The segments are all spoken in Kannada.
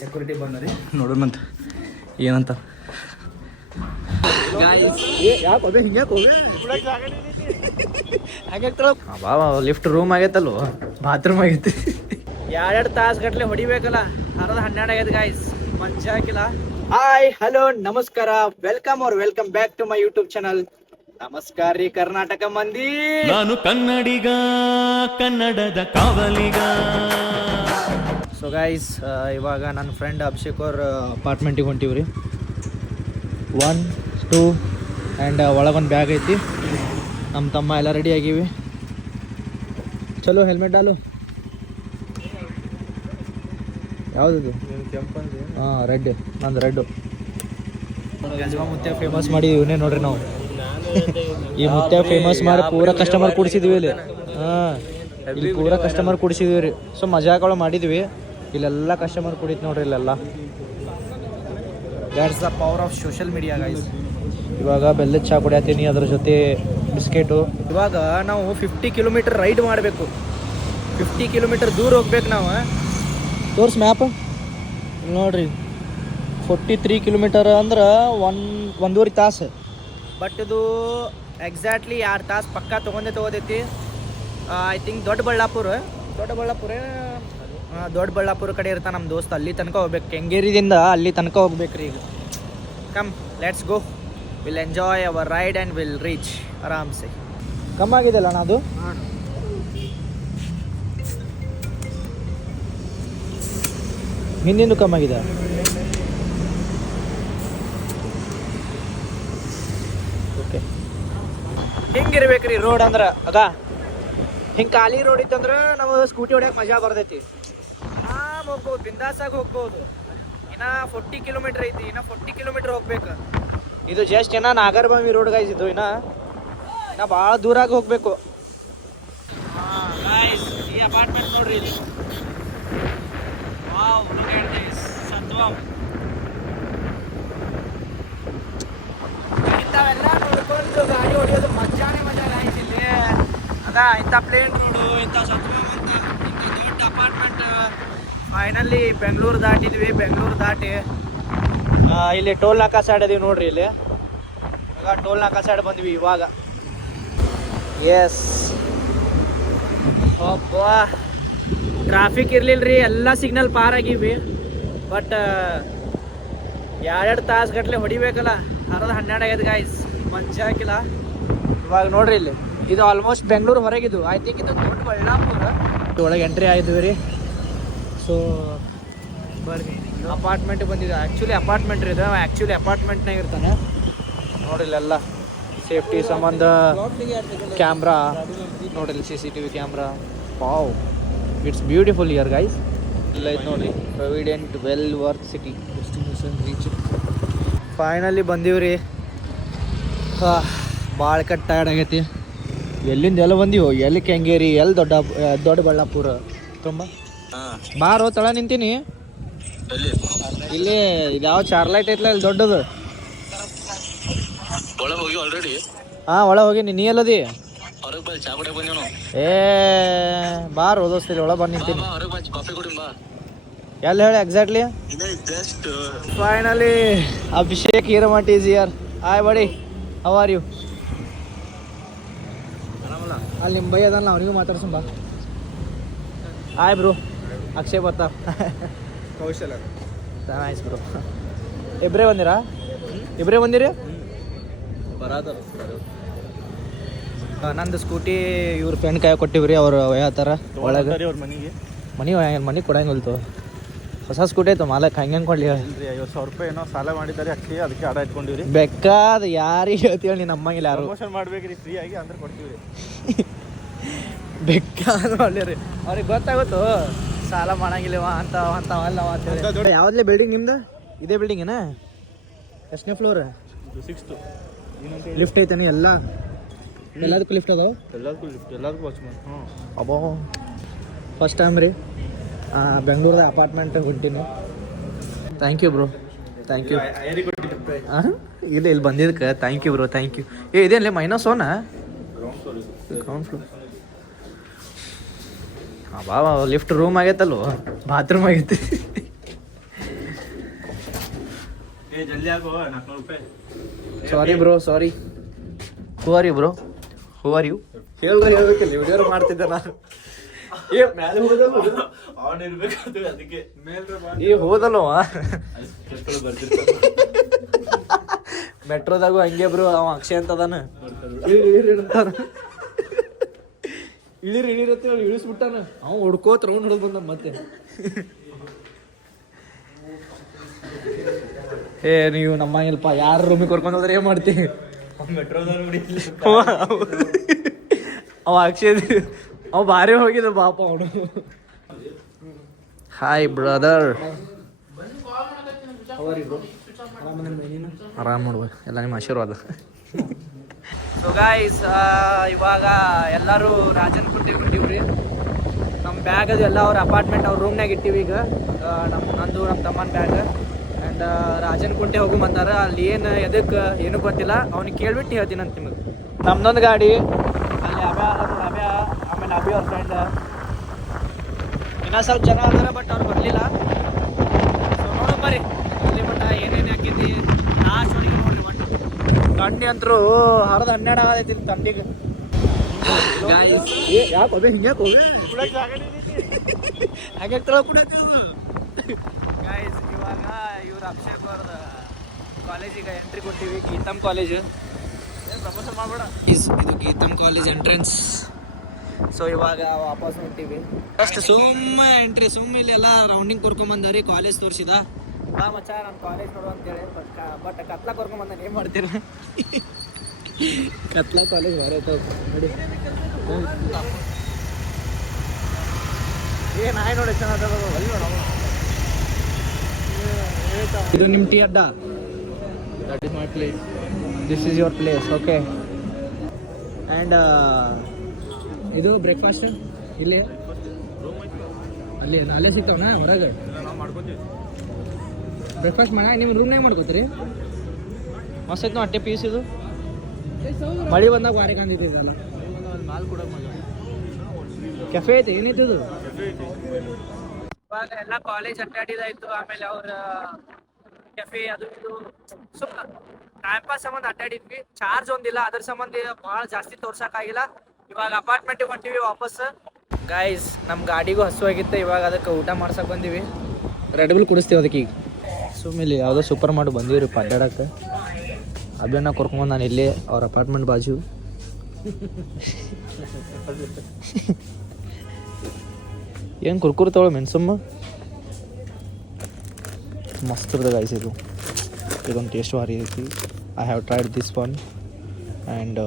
ಸೆಕ್ಯೂರಿಟಿ ಬಂದ್ರಿ ನೋಡೋಣಂತ ಏನಂತ. ಲಿಫ್ಟ್ ರೂಮ್ ಆಗೈತಲ್ವ, ಬಾತ್ರೂಮ್ ಆಗೈತಿ. 2 ತಾಸು ಗಟ್ಲೆ ಹೊಡಿಬೇಕಲ್ಲ, 12 ಆಗೈತೆ ಗಾಯ್ಸ್, ಮಜಾ ಹಾಕಿಲ್ಲ. ಹಾಯ್ ಹಲೋ ನಮಸ್ಕಾರ, welcome back to my YouTube channel. ನಮಸ್ಕಾರ ರೀ ಕರ್ನಾಟಕ ಮಂದಿ. ನಾನು ಕನ್ನಡಿಗ, ಕನ್ನಡದ ಕಾವಲಿಗ. ಸೊ ಗೈಸ್, ಇವಾಗ ನನ್ನ ಫ್ರೆಂಡ್ ಅಭಿಷೇಕ್ ಅವ್ರ ಅಪಾರ್ಟ್ಮೆಂಟಿಗೆ ಹೊಂಟಿವ್ರಿ. 1 2 ಆ್ಯಂಡ್ ಒಳಗೊಂದು ಬ್ಯಾಗ್ ಐತಿ. ನಮ್ಮ ತಮ್ಮ ಎಲ್ಲ ರೆಡಿ ಆಗೀವಿ. ಚಲೋ ಹೆಲ್ಮೆಟ್ ಡಾಲು. ಯಾವುದಿದು? ಹಾಂ, ರೆಡ್. ನಂದು ರೆಡ್ಡು. ಗಜ್ವಾ ಮುತ್ಯ ಫೇಮಸ್ ಮಾಡಿ ಇವನೇ ನೋಡ್ರಿ ನಾವು. ಈ ಮುತ್ಯ ಫೇಮಸ್ ಮಾಡಿ ಪೂರ ಕಸ್ಟಮರ್ ಕೂಡಿಸಿದ್ವಿ ಇಲ್ಲಿ. ಹಾಂ, ಇಲ್ಲಿ ಪೂರ ಕಸ್ಟಮರ್ ಕೂಡಿಸಿದ್ವಿ ರೀ. ಸೊ ಮಜಾಗಳು ಮಾಡಿದ್ವಿ. ಇಲ್ಲೆಲ್ಲ ಕಸ್ಟಮರ್ ಕುಡಿತು ನೋಡ್ರಿ ಇಲ್ಲೆಲ್ಲ. That's the power of social media guys. ಇವಾಗ ಬೆಲ್ಲದ ಚಹಾ ಕುಡಿಯತ್ತೀನಿ, ಅದ್ರ ಜೊತೆ ಬಿಸ್ಕೆಟು. ಇವಾಗ ನಾವು 50 ಕಿಲೋಮೀಟರ್ ರೈಡ್ ಮಾಡಬೇಕು. 50 ಕಿಲೋಮೀಟರ್ ದೂರ ಹೋಗ್ಬೇಕು ನಾವು. ತೋರ್ಸ್ ಮ್ಯಾಪ್ ನೋಡ್ರಿ. 43 ಕಿಲೋಮೀಟರ್ ಅಂದ್ರೆ 1.5 ತಾಸು. ಬಟ್ ಇದು ಎಕ್ಸಾಕ್ಟ್ಲಿ 2 ತಾಸು ಪಕ್ಕ ತೊಗೊಂಡೈತಿ. ಐ ಥಿಂಕ್ ದೊಡ್ಡಬಳ್ಳಾಪುರ ಕಡೆ ಇರ್ತಾನೆ ನಮ್ಮ ದೋಸ್ತ. ಅಲ್ಲಿ ತನಕ ಹೋಗ್ಬೇಕು, ಕೆಂಗೇರಿದಿಂದ ಅಲ್ಲಿ ತನಕ ಹೋಗ್ಬೇಕ್ರಿ. ಈಗ come let's go, will enjoy our ride and will reach ಆರಾಮ್ಸೆ. ಕಮ್ಮಾಗಿದೆಲ್ಲ ಅದು. ಹಿಂದಿಂದು ಕಮ್ಮಾಗಿದೆ. ಓಕೆ, ಹಿಂಗಿರ್ಬೇಕ್ರಿ ರೋಡ್ ಅಂದ್ರೆ. ಹಿಂಗೆ ಖಾಲಿ ರೋಡ್ ಇತ್ತಂದ್ರೆ ನಾವು ಸ್ಕೂಟಿ ಹೊಡ್ಯಕ್ಕೆ ಮಜಾ ಬರ್ತೈತಿ. ಹೋಗ್ಬೋದು, ಬಿಂದಾಸಾಗಿ ಹೋಗ್ಬೋದು. ಇನ್ನು 40 ಕಿಲೋಮೀಟರ್ ಐತಿ, ಇನ್ನು 40 ಕಿಲೋಮೀಟರ್ ಹೋಗ್ಬೇಕು. ಇದು ಜಸ್ಟ್ ನಾಗರಬಾವಿ ರೋಡ್ ಗೈಸ್. ಇದು ಇನ್ನ ಭಾಳ ದೂರಾಗಿ ಹೋಗ್ಬೇಕು. ಈ ಅಪಾರ್ಟ್ಮೆಂಟ್ ನೋಡ್ರಿ ಇಲ್ಲಿ. Wow, look at this Sattvam. ಇಂಥವೆಲ್ಲ ನೋಡ್ಕೊಂಡು ಗಾಡಿ ಹೊಡಿಯೋದು ಮಜಾನೇ ಮಜಾ ಗೈಸ್ ಇಲ್ಲಿ. ಇಂಥ ಪ್ಲೇನ್ ರೋಡು, ಇಂಥ ಸತ್ವಂ ಅಂತ ಇಂಥ ದೊಡ್ಡ ಅಪಾರ್ಟ್ಮೆಂಟ್. ಫೈನಲಿ ಬೆಂಗಳೂರು ದಾಟಿದ್ವಿ. ಬೆಂಗಳೂರು ದಾಟಿ ಇಲ್ಲಿ ಟೋಲ್ ನಾಕಾ ಸೈಡ್ ಅದೀವಿ ನೋಡ್ರಿ. ಇಲ್ಲಿ ಇವಾಗ ಟೋಲ್ ನಾಕಾ ಸೈಡ್ ಬಂದ್ವಿ ಇವಾಗ. ಎಸ್, ಅಬ್ಬಾ ಟ್ರಾಫಿಕ್ ಇರ್ಲಿಲ್ಲ ರೀ, ಎಲ್ಲ ಸಿಗ್ನಲ್ ಪಾರ್ ಆಗಿವಿ. ಬಟ್ 2 ತಾಸು ಗಟ್ಲೆ ಹೊಡಿಬೇಕಲ್ಲ, 12 ಆಗೈತೆ ಗಾಯ್ಸ್, ಮಜಾ ಹಾಕಿಲ್ಲ. ಇವಾಗ ನೋಡ್ರಿ ಇಲ್ಲಿ ಇದು ಆಲ್ಮೋಸ್ಟ್ ಬೆಂಗಳೂರು ಹೊರಗಿದು. ಐ ಥಿಂಕ್ ಇದು ದೊಡ್ಡಬಳ್ಳಾಪುರ ಒಳಗೆ ಎಂಟ್ರಿ ಆಗಿದ್ವಿ ರೀ. ಸೊ ಬರ್ರಿ, ಅಪಾರ್ಟ್ಮೆಂಟ್ ಬಂದಿದೆ. ಆ್ಯಕ್ಚುಲಿ ಅಪಾರ್ಟ್ಮೆಂಟ್ ರೀ ಇದು. ಆ್ಯಕ್ಚುಲಿ ಅಪಾರ್ಟ್ಮೆಂಟ್ನಾಗ ಇರ್ತಾನೆ ನೋಡ್ರಿ. ಇಲ್ಲೆಲ್ಲ ಸೇಫ್ಟಿ ಸಂಬಂಧ ಕ್ಯಾಮ್ರಾ ನೋಡ್ರಿ, CCTV camera. Wow, it's beautiful here guys. ಇಲ್ಲ ಇದು ನೋಡ್ರಿ, provident well worth city. Destination reach. Finally ಬಂದೀವ್ರಿ. ಭಾಳ ಟಯರ್ಡ್ ಆಗೈತಿ. ಎಲ್ಲಿಂದ ಎಲ್ಲ ಬಂದೀವೋ, ಎಲ್ಲಿ ಕೆಂಗೇರಿ, ಎಲ್ಲಿ ದೊಡ್ಡಬಳ್ಳಾಪುರ ತುಂಬ. ಬಾರೋ ತಳ ನಿಂತೀನಿ. ಇಲ್ಲಿ ಯಾವ ಚಾರ್ಲೈಟ್ ಐತ್ಲ ಇಲ್ಲಿ ದೊಡ್ಡದು. ಹಾಂ, ಒಳಗೆ ಹೋಗಿ. ನೀ ಎಲ್ಲದಿ? ಏ ಬಾರೋ ದೋಸ್ತಿರಿ, ಒಳಗೆ ಬಂದು ನಿಂತೀನಿ. ಎಲ್ಲಿ ಹೇಳಿ exactly? Finally Abhishek Hiremath is here. Hi buddy, how are you? ಅಲ್ಲಿ ನಿಮ್ಮ ಬೈ ಅದಲ್ಲ, ಅವನಿಗೂ ಮಾತಾಡ್ಸಂಬ. ಹಾಯ್ ಬ್ರೋ, ಅಕ್ಷಯ್ ಬರ್ತಾ ಕೌಶಲ. Nice bro. ಇಬ್ಬರೇ ಬಂದಿರಿ? ನಂದು ಸ್ಕೂಟಿ ಇವ್ರ ಫ್ರೆಂಡ್ ಕೈ ಕೊಟ್ಟಿವ್ರಿ. ಅವ್ರು ಹೇಳ್ತಾರ ಒಳಗೆ ಮನೆ ಕೊಡಂಗಿಲ್ತು. ಹೊಸ ಸ್ಕೂಟಿ ಐತೆ ಮಾಲಕ್, ಹಂಗೆ ಕೊಡ್ಲಿ. 50,000 ರೂಪಾಯಿ ಏನೋ ಸಾಲ ಮಾಡಿದ್ದಾರೆ ಅಕ್ಕಿ, ಅದಕ್ಕೆ ಆಡ ಇಟ್ಕೊಂಡಿವ್ರಿ. ಬೇಕಾದ ಯಾರಿಗೆ ಹೇಳ್ತೀವಿ, ನೀನು ನಮ್ಮಂಗಿಲ್ಲ ಯಾರು. ಪ್ರಮೋಷನ್ ಮಾಡ್ಬೇಕ್ರಿ, ಫ್ರೀ ಆಗಿ ಅಂದ್ರೆ ಕೊಡ್ತೀವಿ. ಬೇಕಾದ ಒಳ್ಳೆ ಅವ್ರಿಗೆ ಗೊತ್ತಾಗುತ್ತೋ ಸಾಲ ಮಾಡಂಗಿಲ್ಲವ ಅಂತವಲ್ಲ. ಯಾವ್ದಲೇ ಬಿಲ್ಡಿಂಗ್ ನಿಮ್ದು? ಇದೇ ಬಿಲ್ಡಿಂಗ್ ಏನ? ಎಷ್ಟನೇ ಫ್ಲೋರ್? 6th. ಲಿಫ್ಟ್ ಐತೆ? ಎಲ್ಲದಕ್ಕೂ ಲಿಫ್ಟ್ ಅದಾವ? ಎಲ್ಲದಕ್ಕೂ ಲಿಫ್ಟ್, ಎಲ್ಲದಕ್ಕೂ ವಾಚ್ಮನ್. ಅಬ್ಬೋ ಫಸ್ಟ್ ಟೈಮ್ ರೀ ಬೆಂಗಳೂರದ ಅಪಾರ್ಟ್ಮೆಂಟ್ ಹೊಂಟೀನಿ. Thank you bro, thank you. ಇಲ್ಲ ಇಲ್ಲಿ ಬಂದಿದ್ದಕ್ಕೆ thank you bro, thank you. ಇದೇನಿಲ್ಲ -1 ಗ್ರೌಂಡ್ ಫ್ಲೋರ್. ಬಾ ಲಿಫ್ಟ್ ರೂಮ್ ಆಗೈತಲ್ವ, ಬಾತ್ರೂಮ್ ಆಗೈತಿ. Sorry bro, sorry. Who are you bro? Who are you? ಹೇಳ್ಬೇಕಿಲ್ಲ, ವಿಡಿಯೋ ಮಾಡ್ತಿದ್ದೆ ನಾನು. ಹೋದಲ್ವ ಮೆಟ್ರೋದಾಗು ಹಂಗೆ ಬ್ರೋ, ಅವ ಅಕ್ಷಯ್ ಅಂತ ಅದಾನ. ಇಳಿರತ್ತೆ ಇಳಿಸ್ಬಿಟ್ಟಾನ. ಅವ ಹುಡ್ಕೋತ್ ರೌಂಡ್ ಹೊಡೆದ್ ಬಂದ ಮತ್ತೆ. ನೀವು ನಮ್ಮಂಗಿಲ್ಪ, ಯಾರ ರೂಮಿಗೆ ಕರ್ಕೊಂಡು ಹೋದ್ರೆ ಏನ್ ಮಾಡ್ತೀವಿ? ಅವ ಅಕ್ಷಯ್ ಅವ ಭಾರಿ ಹೋಗಿದ್ದ ಪಾಪ ಅವನು. ಹಾಯ್ ಬ್ರದರ್, ಆರಾಮ್ ನೋಡ್ಬೇಕು, ಎಲ್ಲ ನಿಮ್ಮ ಆಶೀರ್ವಾದ. ಸೊ ಗಾಯ್ಸ್, ಇವಾಗ ಎಲ್ಲರೂ ರಾಜನ್ಕುಂಟೆ ಬಿಟ್ಟಿವ್ರಿ. ನಮ್ಮ ಬ್ಯಾಗ್ ಅದು ಎಲ್ಲ ಅವ್ರ ಅಪಾರ್ಟ್ಮೆಂಟ್ ಅವ್ರ ರೂಮ್ನಾಗ ಇಟ್ಟಿವಿ. ಈಗ ನಂದು ನಮ್ಮ ತಮ್ಮನ ಬ್ಯಾಗ್. ಆ್ಯಂಡ್ ರಾಜನ್ಕುಂಟೆ ಹೋಗು ಬಂದಾರ. ಅಲ್ಲಿ ಏನು ಎದಕ್ಕೆ ಏನೂ ಗೊತ್ತಿಲ್ಲ, ಅವ್ನಿಗೆ ಕೇಳ್ಬಿಟ್ಟು ಹೇಳ್ತೀನಿ ಅಂತ ನಿಮಗೆ. ನಮ್ದೊಂದು ಗಾಡಿ ಅಲ್ಲಿ ಅಭ್ಯ ಆಮೇಲೆ ಅಭಿ ಅವ್ರ ಫ್ರೆಂಡ್ ಇನ್ನೂ ಸ್ವಲ್ಪ ಜನ ಅದಾರ, ಬಟ್ ಅವ್ರು ಬರಲಿಲ್ಲ. ಸೊ ನೋಡು ಬರ್ರಿ ಅಲ್ಲಿ ಮಟ್ಟ ಏನೇನು ಹಾಕೈತಿ ಲಾಸ್ಟ್ ವರೆಗೆ ನೋಡ್ರಿ. ಒಟ್ಟು ಥಂಡಿ ಅಂತರೂ 12 ಆಗೈತಿ ಥಂಡಿಗೆ. ಯಾಕೆ ಹೋಗಿ ಹಿಂಗೆ ಹೋಗಿ ಹಾಗೆ ಗಾಯ್ಸ್. ಇವಾಗ ಇವ್ರು ಅಭಿಷೇಕ್ ಅವ್ರದ ಕಾಲೇಜಿಗೆ ಎಂಟ್ರಿ ಕೊಟ್ಟಿವಿ, ಗೀತಮ್ ಕಾಲೇಜ್. ಪ್ರಮೋಷನ್ ಮಾಡಬೇಡ, ಇದು ಗೀತಮ್ ಕಾಲೇಜ್ ಎಂಟ್ರೆನ್ಸ್. ಸೊ ಇವಾಗ ವಾಪಸ್ ಹೊಂಟಿವಿ. ಫಸ್ಟ್ ಎಂಟ್ರಿ ಇಲ್ಲಿ ಎಲ್ಲ ರೌಂಡಿಂಗ್ ಕರ್ಕೊಂಬಂದಾರಿ. ಕಾಲೇಜ್ ತೋರಿಸಿದ, ಬಾ ಮಚ್ಚ ನಮ್ಮ ಕಾಲೇಜ್ ನೋಡು ಅಂತೇಳಿ. ಬಟ್ ಕತ್ಲಾ ಕರ್ಕೊಂಬಂದಾನೆ, ಏನು ಮಾಡ್ತೀರ? ಕತ್ಲಾ ಕಾಲೇಜ್ ಬೇರೆ ನೋಡಿ. ನಾಯಿ ನೋಡಿ ಚೆನ್ನಾಗಿ. ಇದು ನಿಮ್ಮ ಟೀ ಅಡ್ಡ. That is my place, this is your place. Okay. And ಇದು ಬ್ರೇಕ್ಫಾಸ್ಟ್ ಇಲ್ಲಿ ಅಲ್ಲೇ ಸಿಗ್ತಾವಣ್ಣ ಹೊರಗೆ. ಬ್ರೇಕ್ಫಾಸ್ಟ್ ಮಾಡ ನಿಮ್ಮ ರೂಮ್ನಾಗ ಮಾಡ್ಕೋತೀರಿ? ಮಸ್ತ್ ಐತೆ ಅಟ್ಟೆ ಪೀಸ್. ಇದು ಮಳೆ ಬಂದಾಗ ವಾರೆ ಕಾಣ್ತಿದ್ದಲ್ಲ. ಕೆಫೆ ಐತೆ, ಏನೈತೆ ಇದು? ಇವಾಗ ಎಲ್ಲ ಕಾಲೇಜ್ ಅಡ್ಡಾಡಿದಾಯ್ತು. ಆಮೇಲೆ ಅವ್ರ ಕೆಫೆ ಅದು ಇದು ಸುಮ್ಮನೆ ಟೈಮ್ ಪಾಸ್ ಸಂಬಂಧ ಅಡ್ಡಾಡಿದ್ವಿ. ಚಾರ್ಜ್ ಒಂದಿಲ್ಲ, ಅದ್ರ ಸಂಬಂಧ ಭಾಳ ಜಾಸ್ತಿ ತೋರ್ಸೋಕ್ಕಾಗಿಲ್ಲ. ಇವಾಗ ಅಪಾರ್ಟ್ಮೆಂಟಿಗೆ ಹೊಂಟಿವಿ ವಾಪಸ್. ಗಾಯ್ಸ್, ನಮ್ಮ ಗಾಡಿಗೂ ಹಸುವಾಗಿತ್ತು. ಇವಾಗ ಅದಕ್ಕೆ ಊಟ ಮಾಡ್ಸಕ್ಕೆ ಬಂದೀವಿ. ರೆಡ್ ಬುಲ್ ಕುಡಿಸ್ತೀವಿ ಅದಕ್ಕೆ. ಈಗ ಸುಮ್ಮನೆ ಯಾವುದೋ ಸೂಪರ್ ಮಾಡಿ ಬಂದೀವಿ ರೀ ಅಡ್ಡಾಡಕ್ಕೆ. ಅಭ್ಯನ ಕರ್ಕೊಂಬಂದು ನಾನು ಇಲ್ಲೇ ಅವ್ರ ಅಪಾರ್ಟ್ಮೆಂಟ್ ಬಾಜು. ಏನು ಕುರ್ಕುರು ತಗೊಳ್ಳೋ ಮೆಣಸಮ್ಮ, ಮಸ್ತ್ ಇರ್ತದೆ ಗಾಯ್ಸ್. ಇದೊಂದು ಟೇಸ್ಟ್ ಭಾರಿ ಐತಿ. I have tried this one and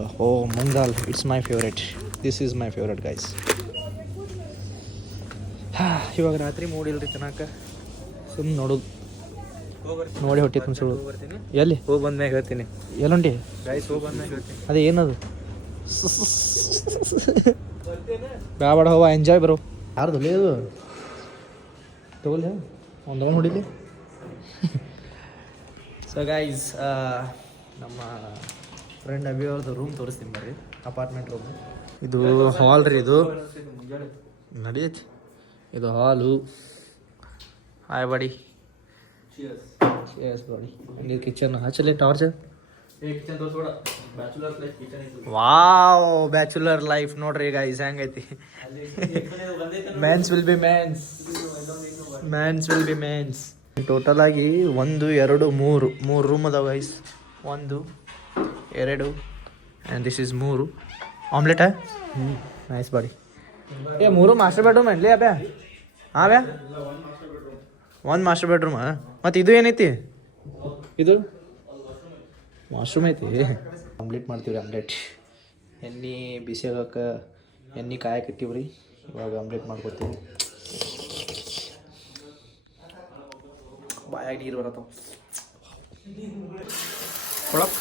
moong dal, it's my favourite. This is my favourite guys. ಇವಾಗ ರಾತ್ರಿ ಮೂಡಿಲ್ರಿ ತಿನ್ನಕ್ಕೆ, ಸುಮ್ಮನೆ ನೋಡೋದು. ನೋಡಿ ಹೊಟ್ಟೆ ತುಂಬಿಸೋದು. ಎಲ್ಲಿ ಹೋಗಿ ಬಂದ್ಮ್ಯಾಗ ಹೇಳ್ತೀನಿ. ಎಲ್ಲುಂಟಿ ಗಾಯ್ಸ್? ಹೋಗಿ ಬಂದ್ಮ್ಯಾಗ ಹೇಳ್ತೀನಿ. ಅದೇ ಏನದು? ಬೇಡ ಹೋಗ, ಎಂಜಾಯ್ ಬರೋ. ಯಾರ್ದು ಇದು ತಗೊಳ್ಳಿ, ಒಂದು ಹೊಡಿಲಿ. ಸೊ ಗೈಸ್, ನಮ್ಮ ಫ್ರೆಂಡ್ ಅಭಿ ಅವ್ರದ್ದು ರೂಮ್ ತೋರಿಸ್ತೀನಿ ಬರ್ರಿ, ಅಪಾರ್ಟ್ಮೆಂಟ್ ರೂಮ್. ಇದು ಹಾಲ್ ರೀ, ಇದು ನಡೀತಿ. ಇದು ಹಾಲು. Hi buddy. Yes buddy. ಇದು ಕಿಚನ್. ಹಚ್ಚಲಿ ಟಾರ್ಚ್. ವಾವ್, ಬ್ಯಾಚುಲರ್ ಲೈಫ್ ನೋಡ್ರಿ ಗೈಸ್ ಹೆಂಗೈತಿ. Mans will be mans, mans will be mans. Total ಆಗಿ 1 2 3 ರೂಮ್ ಅದಾವ ಗೈಸ್. 1 2 ಆ್ಯಂಡ್ ದಿಸ್ ಈಸ್ 3 ಆಮ್ಲೆಟಾ. Nice buddy. 3 master bedroom only ಅಬ್ಯಾ? ಹಾಂ ಬ್ಯಾ, 1 ಮಾಸ್ಟರ್ ಬೆಡ್ರೂಮ್. ಮತ್ತು ಇದು ಏನೈತಿ? ಇದು ವಾಶ್ರೂಮ್ ಐತಿ. ಆಮ್ಲೆಟ್ ಮಾಡ್ತೀವಿ ರೀ, ಆಮ್ಲೆಟ್. ಎಣ್ಣೆ ಬಿಸಿ ಆಗೋಕೆ ಎಣ್ಣೆ ಕಾಯಕ್ಕೆ ಇಟ್ಟಿವಿ ರೀ. ಇವಾಗ ಆಮ್ಲೆಟ್ ಮಾಡ್ಕೊತೀವಿ. ಬಾಯಾಗ ನೀರು ಬರತ್ತವ ಕೊಳಕ್.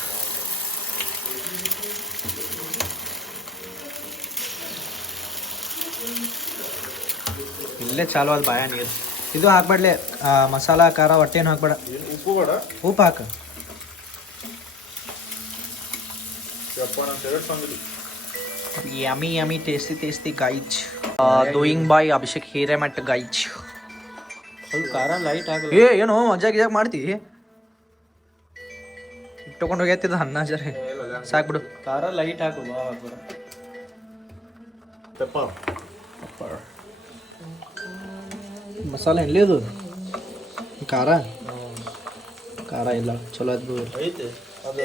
ಅಲ್ಲೇ ಚಾಲು ಆದ ಬಾಯ ನೀರು. ಇದು ಹಾಕ್ಬೇಡ್ಲೆ ಮಸಾಲ ಖಾರ ಹೊಟ್ಟೆನು ಹಾಕ್ಬೇಡ. ಉಪ್ಪು ಬೇಡ. ಉಪ್ಪು ಹಾಕ. Yummy tasty guys. Doing by Abhishek Hiremath guys. ಸ್ವಲ್ಪ ಖಾರ ಲೈಟ್ ಆಗಲ್ಲ. ಏನೋ ಮಜಾಗ ಮಾಡ್ತಿ ಇಟ್ಕೊಂಡು ಹೋಗ್ಯತ್ತಿದ ಅನ್ನ ಜರ ಸಾಕ್ಬಿಡು. ಖಾರ ಲೈಟ್ ಹಾಕು. ಪೆಪ್ಪರ್ ಮಸಾಲೆ ಎಲ್ಲಿದು ಖಾರ ಇಲ್ಲ ಚಲೋ ಆಯ್ತು. ಐತೆ ಅದು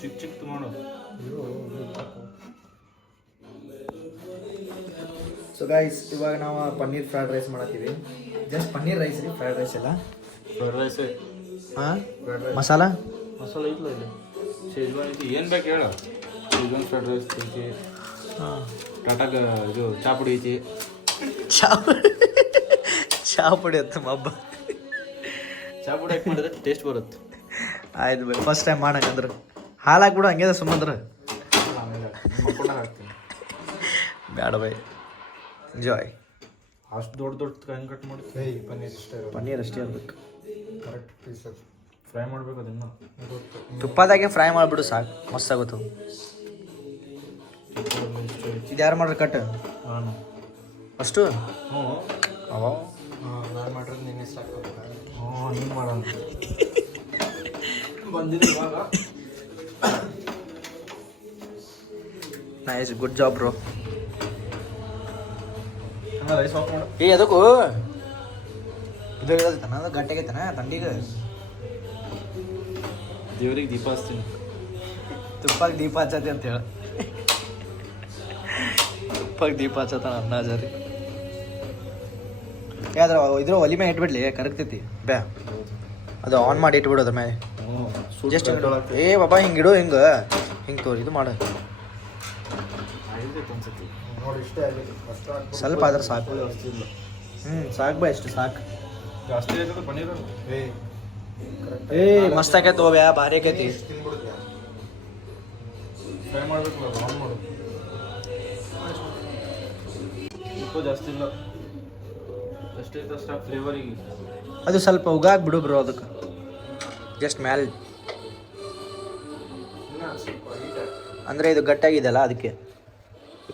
ಚಿಕ್ಕ ಚಿಕ್ಕ ಮಾಡು. ಸೊ ಗೈಸ್ ಇವಾಗ ನಾವು ಪನ್ನೀರ್ ಫ್ರೈಡ್ ರೈಸ್ ಮಾಡತ್ತೀವಿ. ಜಸ್ಟ್ ಪನ್ನೀರ್ ರೈಸ್ ರೀ, ಫ್ರೈಡ್ ರೈಸ್ ಇಲ್ಲ. ಫ್ರೈಡ್ ರೈಸ್ ಹಾಂ ಮಸಾಲ ಐತ್ಲ ಇಲ್ಲಿ. ಶೇಜ್ವಾನ್ ಐತಿ. ಏನು ಬೇಕು ಹೇಳ. ಶೇಜ್ವಾನ್ ಫ್ರೈಡ್ ರೈಸ್ ಐತಿ. ಟಾಟಾಗ ಇದು ಚಾ ಪುಡಿ ಐತಿ. ಚಾ ಪುಡಿ ಅಂತ ಮಬ್ಬ. ಚಾ ಪುಡಿ ಹಾಕಿ ಮಾಡಿದ್ರೆ ಟೇಸ್ಟ್ ಬರುತ್ತೆ. ಆಯ್ತು ಬೈ, ಫಸ್ಟ್ ಟೈಮ್ ಮಾಡಂದ್ರೆ ಹಾಲು ಹಾಕ್ಬಿಡು ಹಂಗೆ ಸುಮ್ಮಂದ್ರೆ. ಆಮೇಲೆ ಮಕ್ಕಳ ಹಾಕ್ತೀನಿ. ಬೇಡ ಬೈ, ಎಂಜಾಯ್. ಅಷ್ಟು ದೊಡ್ಡ ಹೆಂಗೆ ಕಟ್ ಮಾಡಿ. ಪನ್ನೀರ್ ಅಷ್ಟೇ ಇರ್ಬೇಕು. ಕರೆಕ್ಟ್ ಪೀಸ್ ಫ್ರೈ ಮಾಡ್ಬೇಕು. ಅದನ್ನು ತುಪ್ಪದಾಗೆ ಫ್ರೈ ಮಾಡಿಬಿಡು ಸಾಕು, ಮಸ್ತ್ ಆಗುತ್ತೆ. ಇದು ಯಾರು ಮಾಡ್ರಿ ಕಟ್ ನಾನು ಅಷ್ಟು. ಹ್ಞೂ ಅವ ನಾನು ಮಾಡಿರೋದು ನೀನು ಸಾಕು. ನೀನು ಮಾಡೋಣ ಬಂದಿದ್ದು ಇವಾಗ. Nice, good job bro. Rise of ಮಾಡು. ಅದಕ್ಕೂ ಇದು ಹೇಳೋದೈತನ, ಅದು ಗಟ್ಟಿಗೈತನ ತಂಡಿಗೆ. ದೇವ್ರಿಗೆ ದೀಪ ಹಚ್ತೀನಿ. ತುಪ್ಪಕ್ಕೆ ದೀಪ ಹಚ್ಚತಿ ಅಂತ ಹೇಳ. ತುಪ್ಪಕ್ಕೆ ದೀಪ ಹಚ್ಚತಾನ ಅನ್ನಾಜರಿ. ಯಾವ್ದ್ರ ಇದ್ರ ಒಲಿ ಮೇಲೆ ಇಟ್ಬಿಡ್ಲಿ, ಕರಗ್ತೈತಿ ಬ್ಯಾ. ಅದು ಆನ್ ಮಾಡಿ ಇಟ್ಬಿಡು ಅದ್ರ ಮೇಲೆ. ಜಸ್ಟ್ ಬಾಬಾ ಹಿಂಗಿಡು, ಹಿಂಗೆ ತೋರಿ ಇದು ಮಾಡು. ಸ್ವಲ್ಪ ಆದ್ರೆ ಸಾಕು. ಸಾಕು ಬಾ, ಎಷ್ಟು ಸಾಕು. ಜಾಸ್ತಿ ಆಯ್ತದ ಪನ್ನೀರು. ಮಸ್ತ್ ಆಕೈತಿ ಹೋಗ್ಯಾ, ಭಾರಿ ಆಕೈತಿ. ಫ್ರೈ ಮಾಡ್ಬೇಕಲ್ಲ, ಆನ್ ಮಾಡು. ಉಪ್ಪು ಜಾಸ್ತಿ ಇಲ್ಲ, ಎಷ್ಟೈತೆ ಅಷ್ಟು ಫ್ಲೇವರಿಗೆ. ಅದು ಸ್ವಲ್ಪ ಉಗಾಗ್ ಬಿಡು ಬ್ರೋ ಅದಕ್ಕೆ, ಜಸ್ಟ್ ಮ್ಯಾಲ್. ಅಂದರೆ ಇದು ಗಟ್ಟಾಗಿದೆಯಲ್ಲ ಅದಕ್ಕೆ.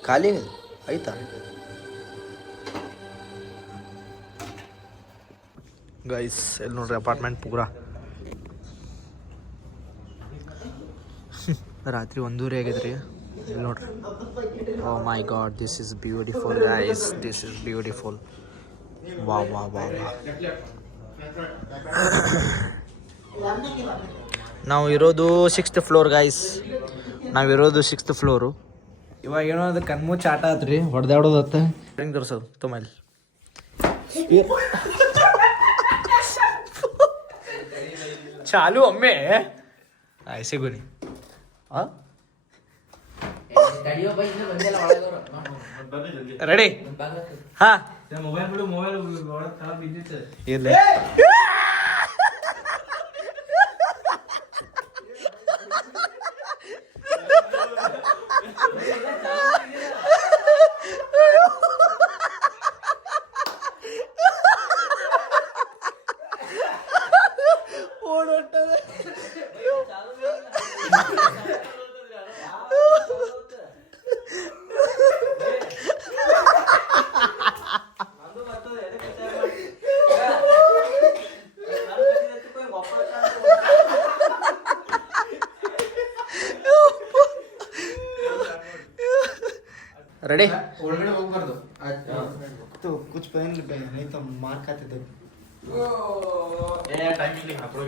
ಖಾಲಿ ಆಯ್ತಾ ಗೈಸ್? ಎಲ್ಲಿ ನೋಡ್ರಿ ಅಪಾರ್ಟ್ಮೆಂಟ್ ಪೂರಾ. ರಾತ್ರಿ 1:30 ಆಗೈತ್ರಿ. ಇಲ್ಲಿ ನೋಡ್ರಿ. Oh my god, this is beautiful guys, this is beautiful. Wow wow wow. ನಾವು ಇರೋದು 6th ಫ್ಲೋರ್ ಗೈಸ್. ನಾವಿರೋದು 6th ಫ್ಲೋರು. ಇವಾಗ ಏನೋ ಅದು ಕಣ್ಮುಚ್ಚ ಆಟ ಆತ್ರಿ, ಹೊಡೆದಾಡೋದತ್ತ. ಹೆಂಗೆ ತೋರಿಸೋದು ತೊಮಲ್ಲಿ ಚಾಲು ಒಮ್ಮೆ ಸಿಗುನಿ. ರೆಡಿ? ಹಾ, ಇರ್ಲಿ. ರೆಡಿ? ಒಳಗಡೆ ಹೋಗ್ಬಾರ್ದು. ಕುछ पहन नहीं तो मार खाते थे. ಟೈಮಿಂಗ್ ಹಾಕೊಳ್ಳೋ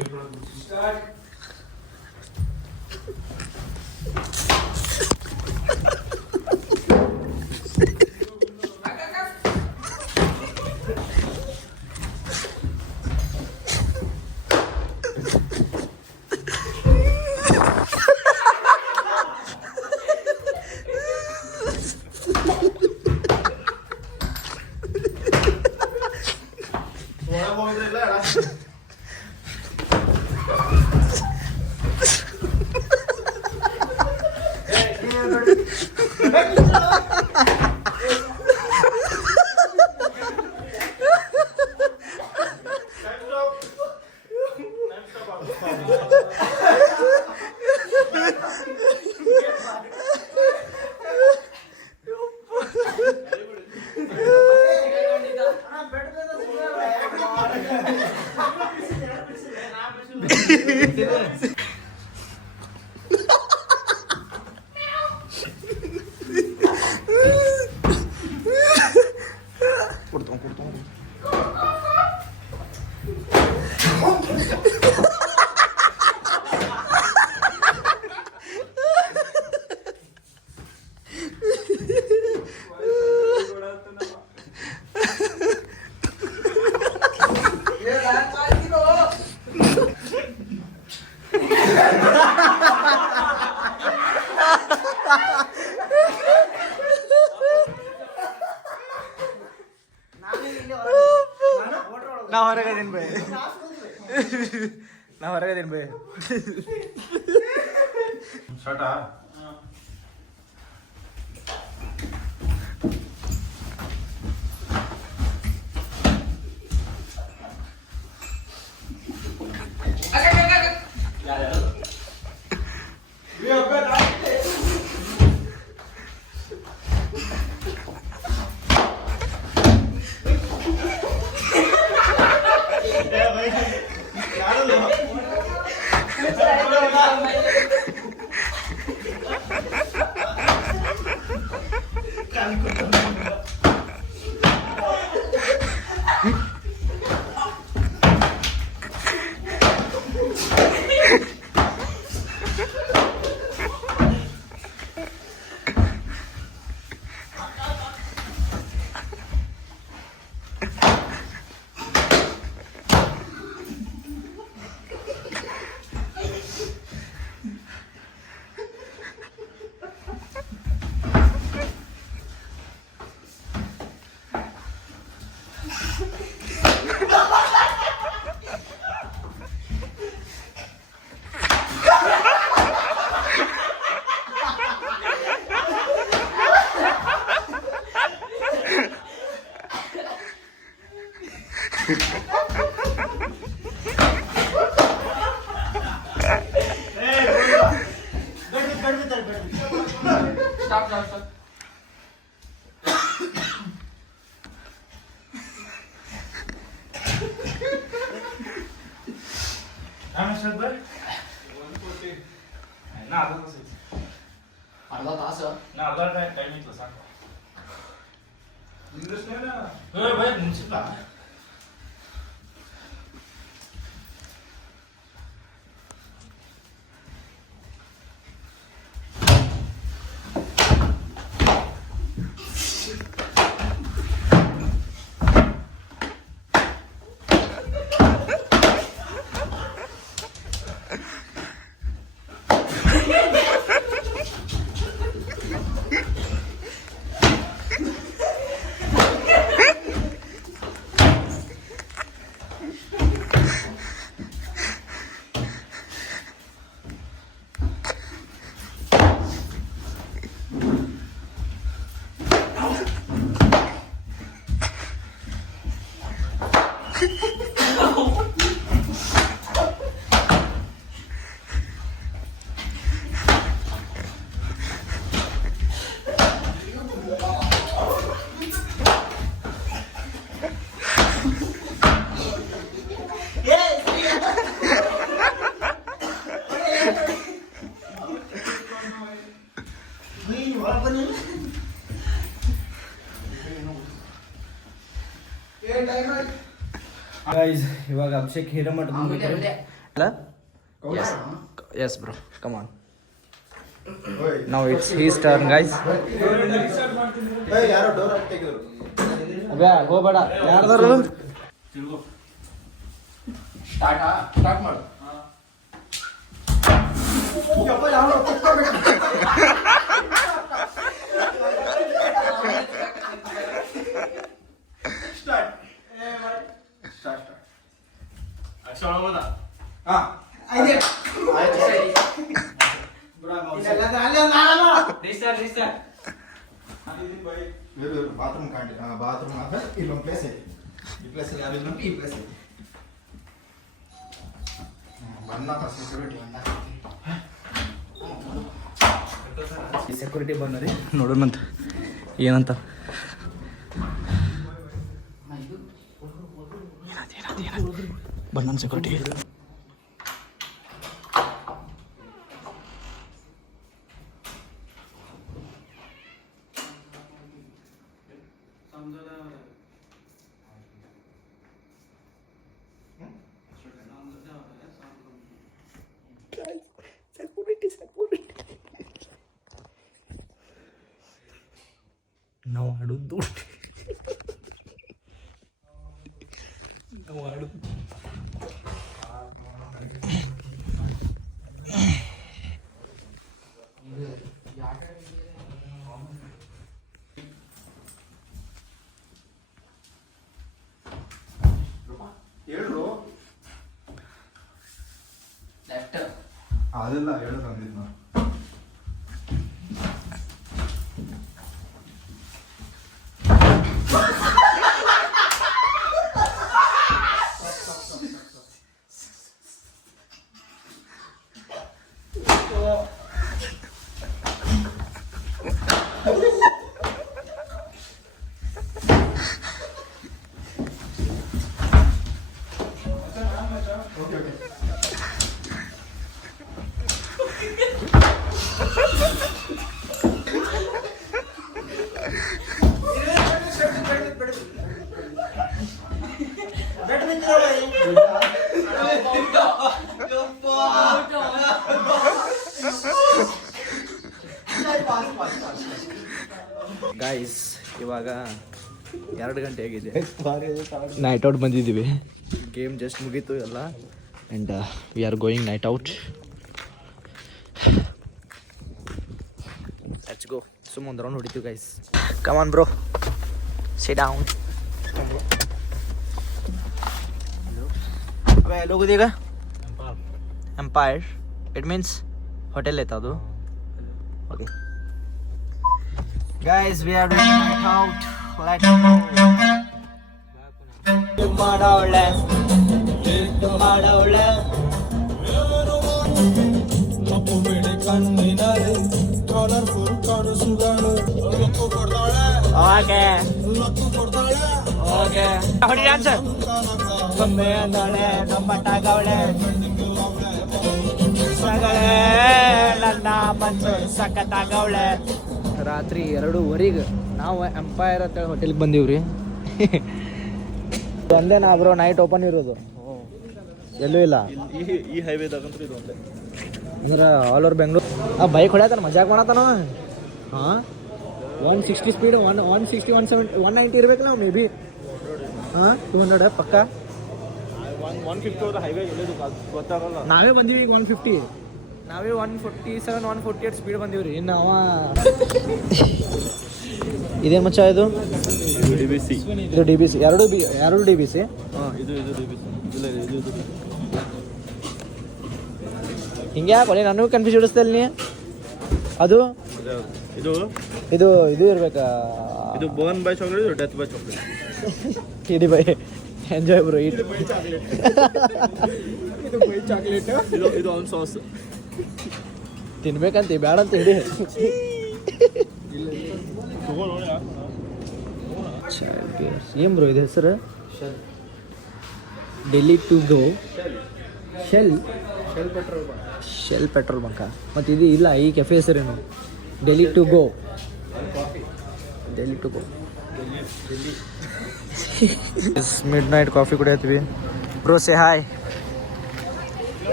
ನಾ ಹೊರಗದೀನಿ ಬೈ ನಾ ಹೊರಗದೀನಿ ಬೈ ಶರ್ಟಾ अर्धा तास टाइम इतलं सांग इंग्लिश नाही ना भाई मुन्सिपल ಗೈಸ್ ಇವಾಗ Abhishek Hiremath yes bro come on now it's his turn guys ಯಾರೋ ಡೋರ್ ತೆಗೆದ್ರು ಅಬ್ಯಾ ಹೋಗ್ಬೇಡ ಯಾರ್ದಾರು ಸ್ಟಾರ್ಟ್ ಮಾಡು ಬಾತ್ರೂಮ್ ಕಾಂಡಿ ಬಾತ್ರೂಮ್ ಆದ ಇಲ್ಲೊಂದು ಪ್ಲೇಸ್ ಐತಿ ಈ ಪ್ಲೇಸ್ ಯಾರು ಇಲ್ಲ ಈ ಪ್ಲೇಸ್ ಐತಿ ಬಂದ ಸೆಕ್ಯೂರಿಟಿ ಬಂದ್ರಿ ನೋಡೋಣಂತ ಏನಂತ ಬಂದನ್ ಸೆಕ್ಯೂರಿಟಿ ನಾವು ಆಡೋದು ನಾವು ಆಡೋದು ಹೇಳು ಅದೆಲ್ಲ ಹೇಳು ಅಂದಿದ್ದು ನಾನು. ಓಕೆ ಓಕೆ ಗೈಸ್ ಇವಾಗ 2 ಗಂಟೆ ಆಗಿದೆ, ನೈಟ್ ಔಟ್ ಬಂದಿದ್ದೀವಿ. ಗೇಮ್ ಜಸ್ಟ್ ಮುಗೀತು ಎಲ್ಲ and we are going night out. Let's go. ಸುಮ್ಮ ಒಂದು ರೌಂಡ್ ಹೊಡಿತೀವಿ guys. Come on bro, sit down. ಅವೆ ಎಲ್ಲಿ ಹೋಗೋದೀಗ? ಎಂಪೈರ್. ಇಟ್ ಮೀನ್ಸ್ ಹೋಟೆಲ್ ಐತೆ ಅದು. Okay guys, we are doing night out. Let's go. ಮಾಡವಳೆ ಓಕೆ ಓಕೆ ಹೊಡಿ ಡ್ಯಾನ್ಸರ್. ಬೊಂಬೆ ಅಂದವಳೆ ನಮ್ಮಟ್ಟಾಗವಳೆ ಸಗಳೆ ನನ್ನ ಮನ್ಸು ಸಖತ್ತಾಗವಳೆ. ರಾತ್ರಿ 2:15 ನಾವು ಎಂಪೈರ್ ಅಂತ ಹೋಟೆಲ್ಗೆ ಬಂದೀವ್ರಿ. ಒಂದೇ ನಾ ಬ್ರೋ ನೈಟ್ ಓಪನ್ ಇರೋದು, ಎಲ್ಲೂ ಇಲ್ಲ ಈ ಹೈವೇದಾಗಂತೂ ಇದು ಒಂದೇ. ಅಂದ್ರೆ ಆಲ್ ಓವರ್ ಬೆಂಗ್ಳೂರು ಆ ಬೈಕ್ ಹೊಡ್ಯಾತಾನ, ಮಜಾಕ್ ಮಾಡತ್ತಾನ. ಹಾಂ 160 ಸ್ಪೀಡ್, 160, 170, 190 ಇರ್ಬೇಕು ನಾವು ಮೇ ಬಿ. ಹಾಂ 200 ಪಕ್ಕ. 150 ಹೋದ್ರೆ ಹೈವೇ ಎಲ್ಲಿದು ಗೊತ್ತಾಗಲ್ಲ. ನಾವೇ ಬಂದೀವಿ ಈಗ 150, ನಾವೇ 147, 148 ಸ್ಪೀಡ್ ಬಂದೀವ್ರಿ. ಇನ್ನು ಅವ ಇದೇನು ಮಚ್ಚ ಇದು? DBC. ಇದು DBC, ಎರಡು DBC. ಹಾಂ ಇದು DBC. ಇಲ್ಲ ಇದು ಹಿಂಗೆ ಯಾಕೆ ನನಗೂ ಕನ್ಫ್ಯೂಸ್ ಹಿಡಿಸ್ತಾ ನೀ? ಅದು ಇದು ಇದು ಇದು ಇರ್ಬೇಕಾ? ಇದು ಬೋರ್ನ್ ಬೈ ಚಾಕ್ಲೇಟ್, ಇದು death by chocolate. ED by enjoy bro. ಇದು ಬೈ ಚಾಕ್ಲೇಟ್, ಇದು ಅವನ್ ಸಾಸ್. ತಿನ್ಬೇಕಂತ ಬೇಡ ಅಂತ ಹಿಡಿ. ಏನ್ ಬ್ರೋ ಇದು ಹೆಸರು? Delhi to go Shell petrol bunk. ಮತ್ತು ಇದು ಇಲ್ಲ, ಈ ಕೆಫೆ ಹೆಸರೇನು? Delhi to go. Midnight coffee ಕುಡಿಯತ್ತೀವಿ. Bro say hi.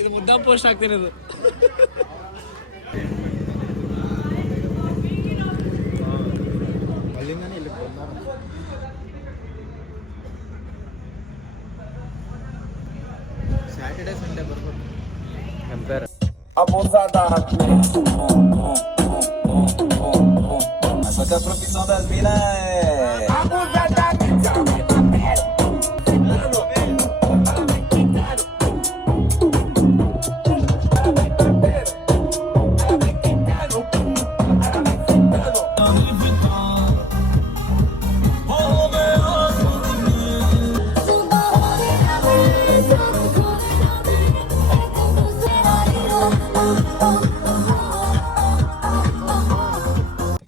ಇದು ಮುದ್ದಾ ಪೋಸ್ಟ್ ಆಗ್ತೀನಿ ಇದು. ಸ್ಯಾಟರ್ಡೆ ಸಂಡೇ ಬರ್ಬೋದು Empire. Essa é a profissão das minas.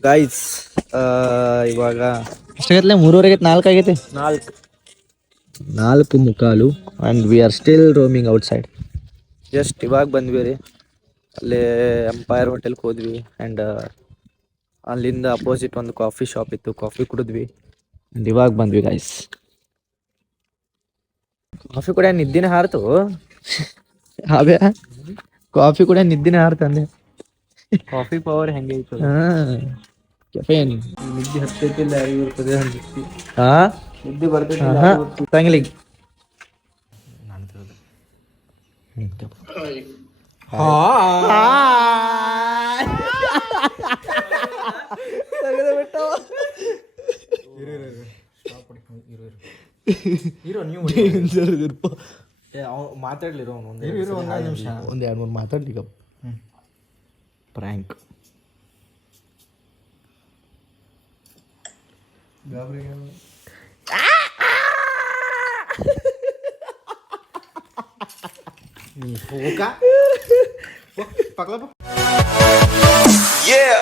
Guys ಇವಾಗ ಎಷ್ಟಾಗೈತೆ? 3:15 4 ಆಗೈತೆ. 4:45 and we are still roaming outside. Just ಇವಾಗ ಬಂದ್ವಿ ರೀ. ಅಲ್ಲೇ ಎಂಪೈರ್ ಹೋಟೆಲ್ಗೆ ಹೋದ್ವಿ ಆ್ಯಂಡ್ ಅಲ್ಲಿಂದ ಅಪೋಸಿಟ್ ಒಂದು ಕಾಫಿ ಶಾಪ್ ಇತ್ತು, ಕಾಫಿ ಕುಡಿದ್ವಿ ಆ್ಯಂಡ್ ಇವಾಗ ಬಂದ್ವಿ ಗೈಸ್. ಕಾಫಿ ಕೂಡ ನಿದ್ದಿನೇ ಹಾರ್ತು. ಅವೇ ಕಾಫಿ ಕೂಡ ನಿದ್ದಿನೇ ಹಾರ್ತಂದೆ. ಕಾಫಿ ಪವರ್ ಹೆಂಗೆ ಐತೆ? ಹಾಂ ಕೆಫೇನ್ ನಿದ್ದೆ ಹತ್ತೈತಿಲ್ಲ, ಯಾರಿಗೂ ಇರ್ತದೆ ಅನ್ಸುತ್ತೆ. ಹಾಂ ನಿದ್ದೆ ಬರ್ತೈತಿ. ತಂಗ್ಲಿಗೆ ಹೀರೋ ನೀವು ಮಾತಾಡ್ಲಿರೋ ಒಂದು ನಿಮಿಷ ಒಂದು 2-3 ಮಾತಾಡ್ಲಿಕ್ಕ ಪ್ರ್ಯಾಂಕ್ ಹೋಗ ಪಕ್ಲ Yeah.